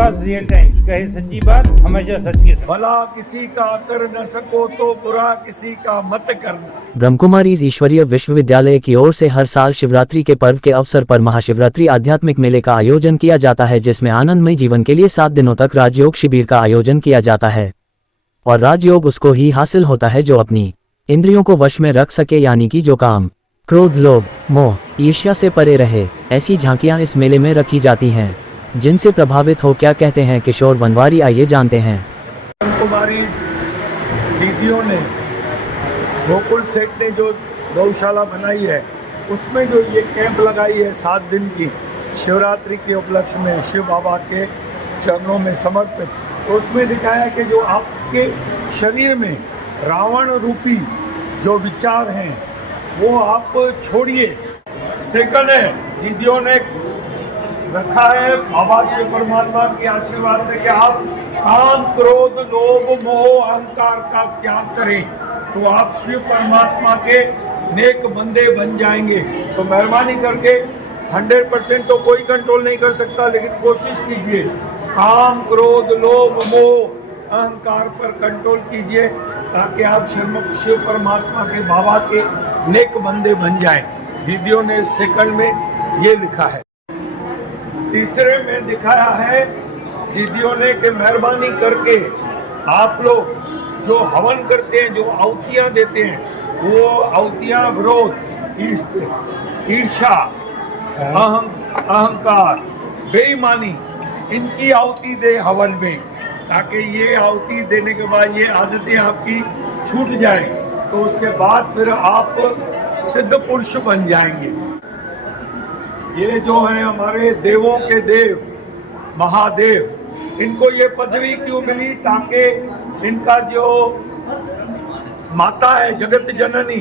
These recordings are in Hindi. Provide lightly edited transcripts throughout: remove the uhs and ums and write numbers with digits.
विश्वास रियल टाइम कहे सच्ची बात हमेशा सच के साथ। भला किसी का कर न सको तो बुरा किसी का मत करना। ब्रह्मकुमारीज ईश्वरीय विश्वविद्यालय की ओर से हर साल शिवरात्रि के पर्व के अवसर पर महाशिवरात्रि आध्यात्मिक मेले का आयोजन किया जाता है, जिसमें आनंदमय जीवन के लिए 7 दिनों तक राजयोग शिविर का आयोजन किया जाता है। और राजयोग उसको ही हासिल होता है जो अपनी इंद्रियों को वश में रख सके, यानी कि जो काम, क्रोध, लोभ, मोह, ईर्ष्या से परे रहे। ऐसी झांकियां इस मेले में रखी जाती हैं, जिनसे प्रभावित हो क्या कहते हैं किशोर वनवारी, आइए जानते हैं। कुमारी दीदियों ने, गोकुल सेठ ने जो गौशाला बनाई है, उसमें जो ये कैंप लगाई है 7 दिन की शिवरात्रि के उपलक्ष्य में शिव बाबा के चरणों में समर्पित, तो उसमें दिखाया कि जो आपके शरीर में रावण रूपी जो विचार हैं वो आप छोड़िए। सेकंड है, दीदियों ने रखा है बाबा शिव परमात्मा के आशीर्वाद से कि आप काम, क्रोध, लोभ, मोह, अहंकार का त्याग करें तो आप शिव परमात्मा के नेक बंदे बन जाएंगे। तो मेहरबानी करके 100% तो कोई कंट्रोल नहीं कर सकता, लेकिन कोशिश कीजिए काम, क्रोध, लोभ, मोह, अहंकार पर कंट्रोल कीजिए ताकि आप शिव परमात्मा के बाबा के नेक बंदे बन जाएं। दीदियों ने सेकंड में ये लिखा है। तीसरे में दिखाया है दीदियों ने कि मेहरबानी करके आप लोग जो हवन करते हैं, जो आहुतियां देते हैं, वो आहुतियां विरोध, ईर्ष्या, अहंकार, बेईमानी, इनकी आहुति दे हवन में, ताकि ये आहुति देने के बाद ये आदतें आपकी छूट जाए, तो उसके बाद फिर आप सिद्ध पुरुष बन जाएंगे। ये जो है हमारे देवों के देव महादेव, इनको ये पदवी क्यों मिली? ताकि इनका जो माता है जगत जननी,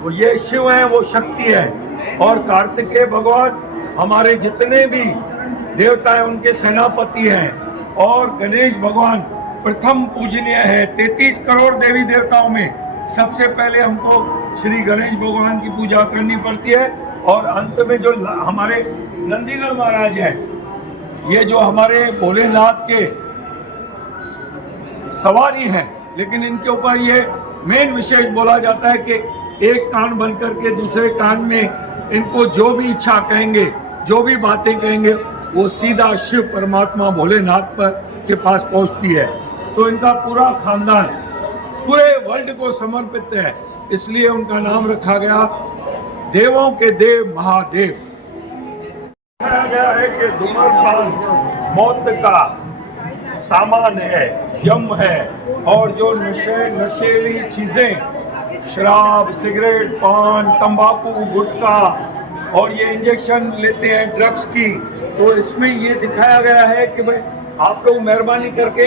वो ये शिव है, वो शक्ति है, और कार्तिकेय भगवान हमारे जितने भी देवता हैं उनके सेनापति हैं, और गणेश भगवान प्रथम पूजनीय है। 33 करोड़ देवी देवताओं में सबसे पहले हमको श्री गणेश भगवान की पूजा करनी पड़ती है, और अंत में जो हमारे नंदीलाल महाराज हैं, ये जो हमारे भोलेनाथ के सवारी हैं, लेकिन इनके ऊपर ये मेन विशेष बोला जाता है कि एक कान बंद करके दूसरे कान में इनको जो भी इच्छा कहेंगे, जो भी बातें कहेंगे, वो सीधा शिव परमात्मा भोलेनाथ पर के पास पहुंचती है। तो इनका पूरा खानदान पूरे वर्ल्ड को समर्पित है, इसलिए उनका नाम रखा गया देवों के देव महादेव। कहा गया है कि धूम्रपान मौत का सामान है, यम है, और जो नशेली चीजें, शराब, सिगरेट, पान, तंबाकू, गुटखा, और ये इंजेक्शन लेते हैं ड्रग्स की, तो इसमें ये दिखाया गया है कि भाई आप लोग मेहरबानी करके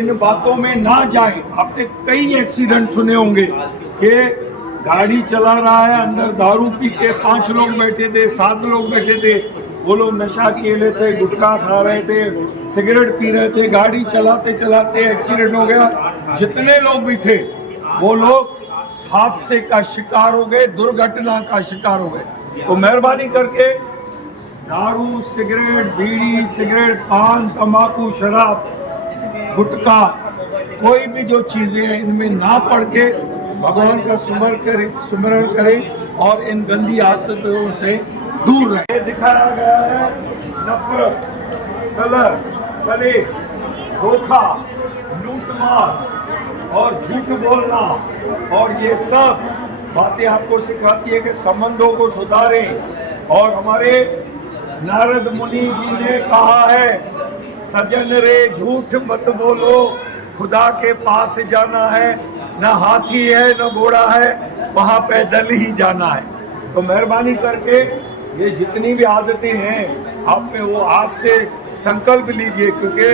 इन बातों में ना जाएं। आपने कई एक्सीडेंट सुने होंगे कि गाड़ी चला रहा है, अंदर दारू पी के 5 लोग बैठे थे, 7 लोग बैठे थे, वो लोग नशा किए लेते थे, गुटखा खा रहे थे, सिगरेट पी रहे थे, गाड़ी चलाते चलाते एक्सीडेंट हो गया। जितने लोग भी थे वो लोग हादसे का शिकार हो गए, दुर्घटना का शिकार हो गए। तो मेहरबानी करके दारू, सिगरेट, बीड़ी, सिगरेट, पान, तंबाकू, शराब, गुटखा, कोई भी जो चीजें हैं इनमें ना पड़ के भगवान का सुमरण करें और इन गंदी आदतों से दूर रहे। दिखाया गया है नफरत, कलह, कलेश, धोखा, लूटमार और झूठ बोलना, और ये सब बातें आपको सिखाती है कि संबंधों को सुधारें। और हमारे नारद मुनि जी ने कहा है, सजन रे झूठ मत बोलो, खुदा के पास जाना है, न हाथी है न घोड़ा है, वहां पैदल ही जाना है। तो मेहरबानी करके ये जितनी भी आदतें हैं आप में वो आज से संकल्प लीजिए, क्योंकि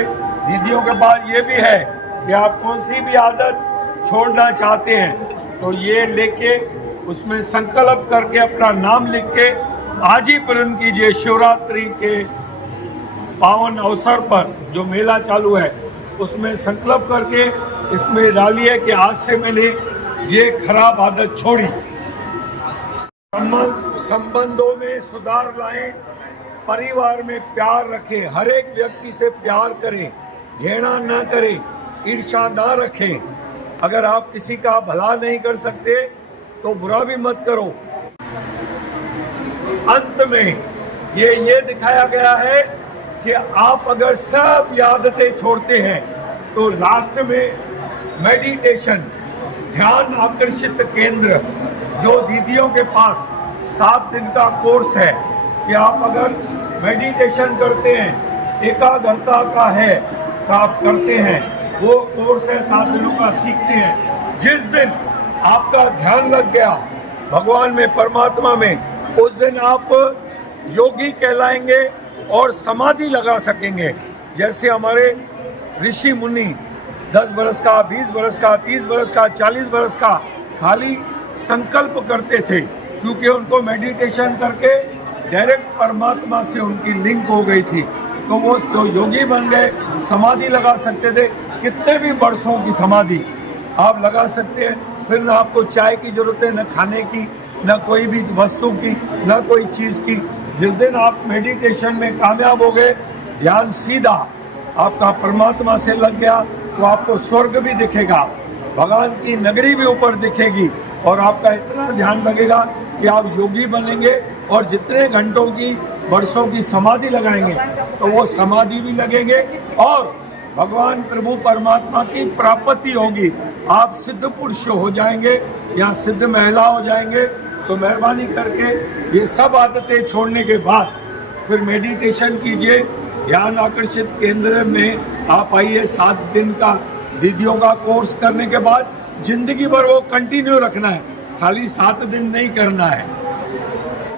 दीदियों के पास ये भी है कि आप कौन सी भी आदत छोड़ना चाहते हैं तो ये लेके उसमें संकल्प करके अपना नाम लिख के आज ही पूर्ण कीजिए। शिवरात्रि के पावन अवसर पर जो मेला चालू है उसमें संकल्प करके इसमें डालिए कि आज से मैंने ये खराब आदत छोड़ी। संबंधों में सुधार लाएं, परिवार में प्यार रखें, हर एक व्यक्ति से प्यार करें, घृणा ना करें, ईर्ष्या ना रखें। अगर आप किसी का भला नहीं कर सकते तो बुरा भी मत करो। अंत में ये दिखाया गया है कि आप अगर सब आदतें छोड़ते हैं तो लास्ट में मेडिटेशन, ध्यान आकर्षित केंद्र, जो दीदियों के पास 7 दिन का कोर्स है कि आप अगर मेडिटेशन करते हैं, एकाग्रता का है तो आप करते हैं, वो कोर्स है 7 दिनों का, सीखते हैं। जिस दिन आपका ध्यान लग गया भगवान में, परमात्मा में, उस दिन आप योगी कहलाएंगे और समाधि लगा सकेंगे। जैसे हमारे ऋषि मुनि 10 बरस का, 20 बरस का, 30 बरस का, 40 बरस का खाली संकल्प करते थे, क्योंकि उनको मेडिटेशन करके डायरेक्ट परमात्मा से उनकी लिंक हो गई थी। तो वो जो योगी बन गए, समाधि लगा सकते थे, कितने भी वर्षों की समाधि आप लगा सकते हैं। फिर ना आपको चाय की जरूरत है, न खाने की, न कोई भी वस्तु की, न कोई चीज़ की। जिस दिन आप मेडिटेशन में कामयाब हो गए, ध्यान सीधा आपका परमात्मा से लग गया, तो आपको स्वर्ग भी दिखेगा, भगवान की नगरी भी ऊपर दिखेगी, और आपका इतना ध्यान लगेगा कि आप योगी बनेंगे। और जितने घंटों की, वर्षों की समाधि लगाएंगे तो वो समाधि भी लगेंगे और भगवान प्रभु परमात्मा की प्राप्ति होगी। आप सिद्ध पुरुष हो जाएंगे या सिद्ध महिला हो जाएंगे। तो मेहरबानी करके ये सब आदतें छोड़ने के बाद फिर मेडिटेशन कीजिए। ध्यान आकर्षित केंद्र में आप आइए, 7 दिन का दीदियों का कोर्स करने के बाद जिंदगी भर वो कंटिन्यू रखना है, खाली 7 दिन नहीं करना है।